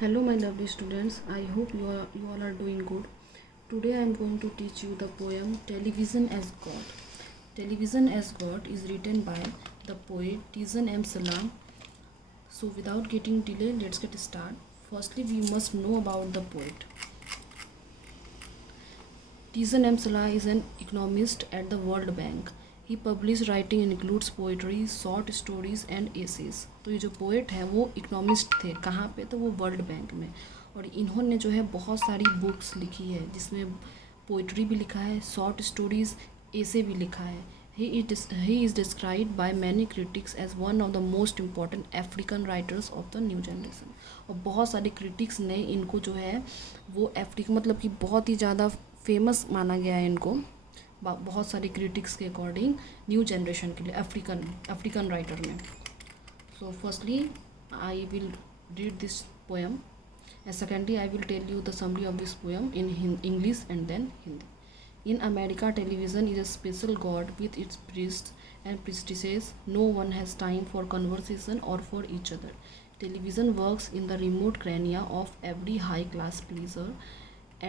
Hello my lovely students, I hope you all are doing good. Today I am going to teach you the poem Television as God. Television as God is written by the poet Tizan M. Salam. So without getting delay, let's get started. Firstly, we must know about the poet. Tizan M. Salam is an economist at the World Bank. He publish writing includes poetry, short stories and essays. तो ये जो poet है वो economist थे। कहाँ पे? तो वो वर्ल्ड बैंक में। और इन्होंने जो है बहुत सारी बुक्स लिखी है जिसमें पोइट्री भी लिखा है, शॉर्ट स्टोरीज, एसे भी लिखा है। He is described by many critics as one of the most important African writers of the new generation. और बहुत सारे क्रिटिक्स ने इनको जो है वो अफ्रीका मतलब कि बहुत ही ज़्यादा फेमस माना गया है इनको, बहुत सारे क्रिटिक्स के अकॉर्डिंग न्यू जनरेशन के लिए अफ्रीकन राइटर में। So firstly I will read this poem and secondly I will tell you the summary of this poem in English and then Hindi. In America television is a special god with its priests and priestesses. No one has time for conversation or for each other. Television works in the remote crania of every high class pleaser,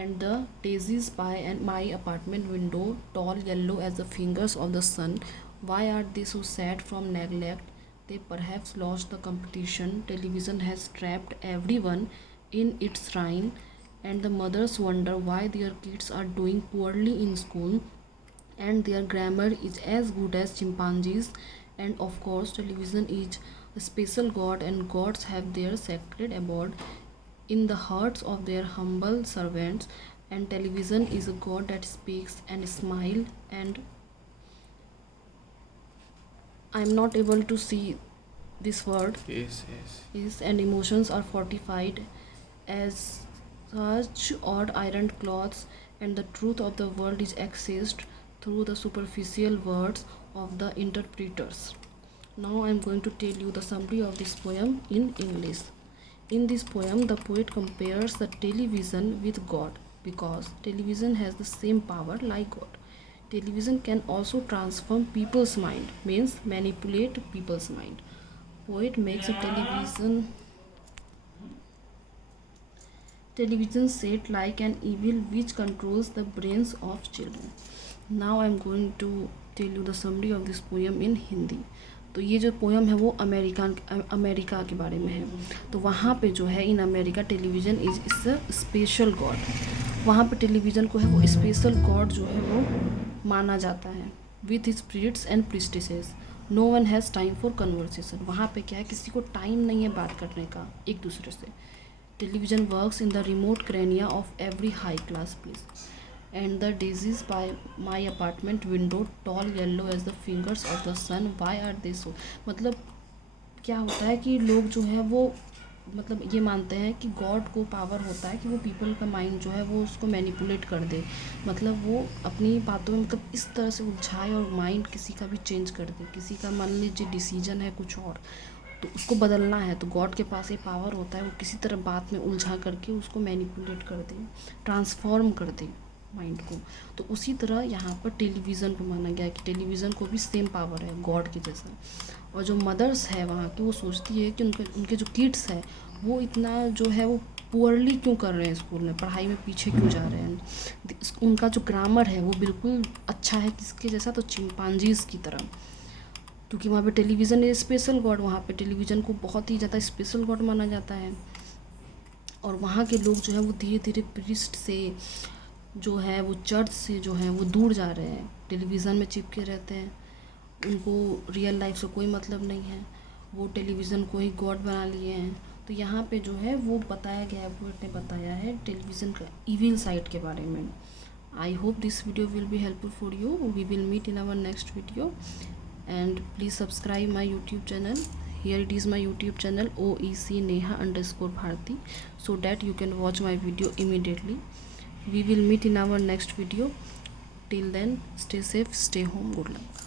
and the daisies by my apartment window, tall yellow as the fingers of the sun. Why are they so sad from neglect? They perhaps lost the competition. Television has trapped everyone in its shrine, and the mothers wonder why their kids are doing poorly in school and their grammar is as good as chimpanzees. And of course television is a special god, and gods have their sacred abode in the hearts of their humble servants. And television is a god that speaks and smile, and I am not able to see this word. Yes, and emotions are fortified as such odd iron cloths, and the truth of the world is accessed through the superficial words of the interpreters. Now I am going to tell you the summary of this poem in English. In this poem, the poet compares the television with God because television has the same power like God. Television can also transform people's mind, means manipulate people's mind. Poet makes a television set like an evil which controls the brains of children. Now I am going to tell you the summary of this poem in Hindi. तो ये जो poem है वो America के बारे में है। तो वहाँ पे जो है in America television is a special God. वहाँ पे टेलीविज़न को है वो स्पेशल गॉड जो है वो माना जाता है। With his priests and priestesses, no one has time for conversation. वहाँ पे क्या है, किसी को टाइम नहीं है बात करने का एक दूसरे से। Television works in the remote crannies of every high class place, and the daisies by my apartment window, tall yellow as the fingers of the sun. Why are they so? मतलब क्या होता है कि लोग जो है वो मतलब ये मानते हैं कि गॉड को पावर होता है कि वो पीपल का माइंड जो है वो उसको मैनिपुलेट कर दे, मतलब वो अपनी बातों में मतलब इस तरह से उलझाए और माइंड किसी का भी चेंज कर दे। किसी का मान लीजिए डिसीजन है कुछ और, तो उसको बदलना है, तो गॉड के पास ये पावर होता है, वो किसी तरह बात में उलझा करके उसको मैनिपुलेट कर दे, ट्रांसफॉर्म कर दे माइंड को। तो उसी तरह यहाँ पर टेलीविज़न को माना गया कि टेलीविज़न को भी सेम पावर है गॉड के जैसा। और जो मदर्स है वहाँ की वो सोचती है कि उनके जो किड्स है वो इतना जो है वो पुअरली क्यों कर रहे हैं, स्कूल में पढ़ाई में पीछे क्यों जा रहे हैं। उनका जो ग्रामर है वो बिल्कुल अच्छा है किसके जैसा, तो चिंपांजीज़ की तरह। क्योंकि वहाँ पे टेलीविज़न इज स्पेशल गॉड, वहाँ पे टेलीविज़न को बहुत ही ज़्यादा स्पेशल गॉड माना जाता है। और वहाँ के लोग जो है वो धीरे धीरे प्रीस्ट से जो है वो चर्च से जो है वो दूर जा रहे हैं, टेलीविज़न में चिपके रहते हैं। उनको रियल लाइफ से कोई मतलब नहीं है, वो टेलीविज़न को ही गॉड बना लिए हैं। तो यहाँ पे जो है वो बताया गया है, पोएट ने बताया है टेलीविज़न का इविल साइड के बारे में। I hope this video will be helpful for you. We will meet in our next video and please subscribe my YouTube channel. Here it is my YouTube channel OEC Neha_Bharti, so that you can watch my video immediately. We will meet in our next video. Till then, stay safe, stay home, good luck.